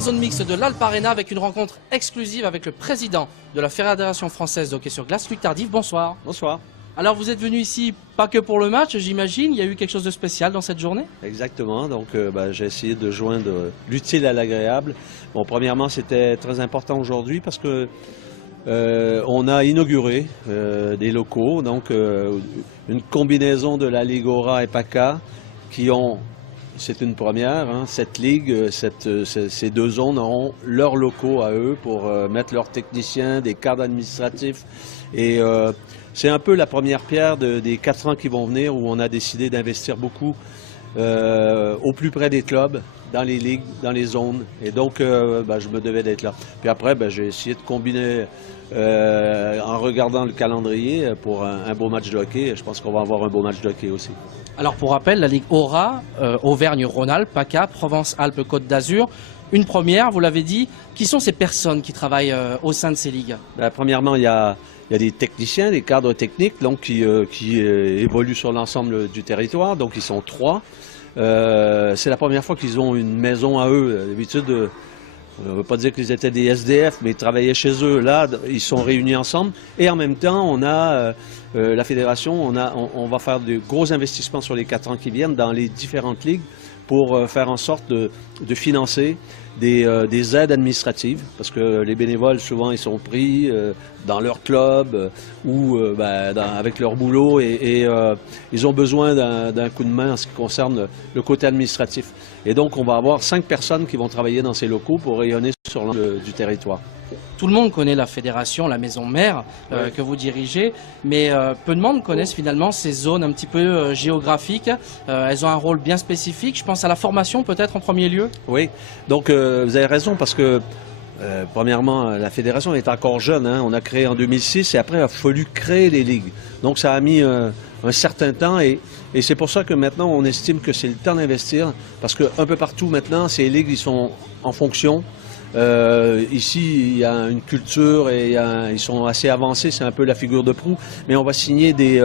Zone mixte de l'Alp Arena avec une rencontre exclusive avec le président de la Fédération française de hockey sur glace, Luc Tardif. Bonsoir. Bonsoir. Alors vous êtes venu ici pas que pour le match, j'imagine. Il y a eu quelque chose de spécial dans cette journée? Exactement. Donc j'ai essayé de joindre l'utile à l'agréable. Bon, premièrement, c'était très important aujourd'hui parce que on a inauguré des locaux, donc une combinaison de la Ligue Aura et PACA qui ont, c'est une première, hein, cette ligue, ces deux zones auront leurs locaux à eux pour mettre leurs techniciens, des cadres administratifs. Et c'est un peu la première pierre des 4 ans qui vont venir où on a décidé d'investir beaucoup au plus près des clubs, dans les ligues, dans les zones. Et donc, je me devais d'être là. Puis après, j'ai essayé de combiner en regardant le calendrier pour un beau match de hockey. Je pense qu'on va avoir un beau match de hockey aussi. Alors, pour rappel, la Ligue Aura, Auvergne-Rhône-Alpes, PACA, Provence-Alpes-Côte d'Azur, une première, vous l'avez dit. Qui sont ces personnes qui travaillent au sein de ces ligues? Premièrement, il y a des techniciens, des cadres techniques donc, qui évoluent sur l'ensemble du territoire. Donc, ils sont 3. C'est la première fois qu'ils ont une maison à eux. D'habitude, on ne veut pas dire qu'ils étaient des SDF, mais ils travaillaient chez eux. Là, ils sont réunis ensemble. Et en même temps, on a la fédération, on va faire de gros investissements sur les 4 ans qui viennent dans les différentes ligues pour faire en sorte de financer des aides administratives, parce que les bénévoles, souvent, ils sont pris dans leur club ou avec leur boulot et ils ont besoin d'un coup de main en ce qui concerne le côté administratif. Et donc, on va avoir 5 personnes qui vont travailler dans ces locaux pour rayonner sur l'ensemble du territoire. Tout le monde connaît la fédération, la maison mère que vous dirigez, mais peu de monde connaissent finalement ces zones un petit peu géographiques. Elles ont un rôle bien spécifique. Je pense à la formation peut-être en premier lieu. Oui, donc vous avez raison parce que premièrement, la fédération est encore jeune. Hein. On a créé en 2006 et après il a fallu créer les ligues. Donc ça a mis un certain temps et c'est pour ça que maintenant on estime que c'est le temps d'investir parce qu'un peu partout maintenant ces ligues ils sont en fonction. Ici, il y a une culture et ils sont assez avancés, c'est un peu la figure de proue, mais on va signer des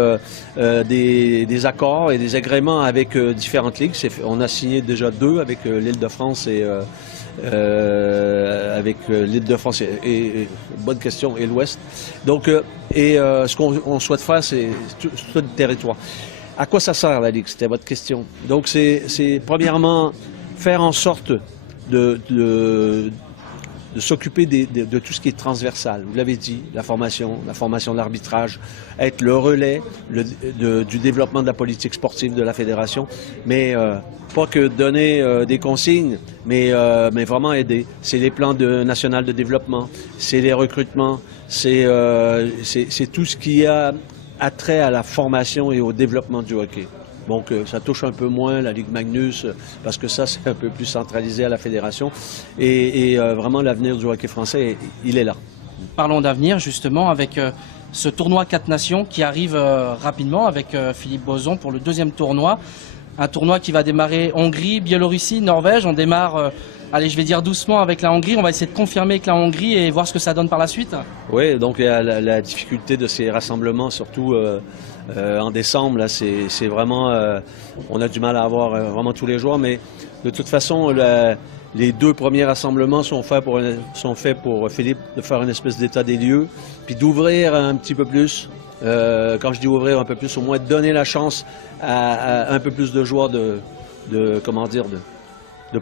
accords et des agréments avec différentes ligues. On a signé déjà 2 avec l'Île-de-France et bonne question, et l'Ouest. Donc, ce qu'on souhaite faire, c'est tout le territoire. À quoi ça sert la Ligue? C'était votre question. Donc, c'est premièrement faire en sorte de s'occuper de tout ce qui est transversal. Vous l'avez dit, la formation de l'arbitrage, être le relais du développement de la politique sportive de la fédération, mais pas que donner des consignes, mais vraiment aider. C'est les plans national de développement, c'est les recrutements, c'est tout ce qui a attrait à la formation et au développement du hockey. Donc ça touche un peu moins la Ligue Magnus parce que ça c'est un peu plus centralisé à la fédération et vraiment l'avenir du hockey français il est là. Parlons d'avenir justement avec ce tournoi 4 nations qui arrive rapidement avec Philippe Boson pour le 2e tournoi. Un tournoi qui va démarrer Hongrie, Biélorussie, Norvège. On démarre, allez je vais dire doucement avec la Hongrie. On va essayer de confirmer avec la Hongrie et voir ce que ça donne par la suite. Oui, donc la difficulté de ces rassemblements surtout en décembre, là, c'est vraiment, on a du mal à avoir vraiment tous les joueurs, mais de toute façon, les 2 premiers rassemblements sont faits pour Philippe de faire une espèce d'état des lieux, puis d'ouvrir un petit peu plus, quand je dis ouvrir un peu plus, au moins donner la chance à un peu plus de joueurs de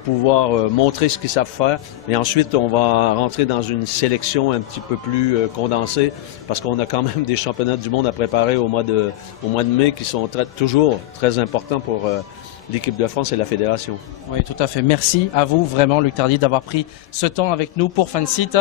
pouvoir montrer ce qu'ils savent faire. Et ensuite, on va rentrer dans une sélection un petit peu plus condensée parce qu'on a quand même des championnats du monde à préparer au mois de mai qui sont toujours très importants pour l'équipe de France et la fédération. Oui, tout à fait. Merci à vous vraiment, Luc Tardif, d'avoir pris ce temps avec nous pour Fansite.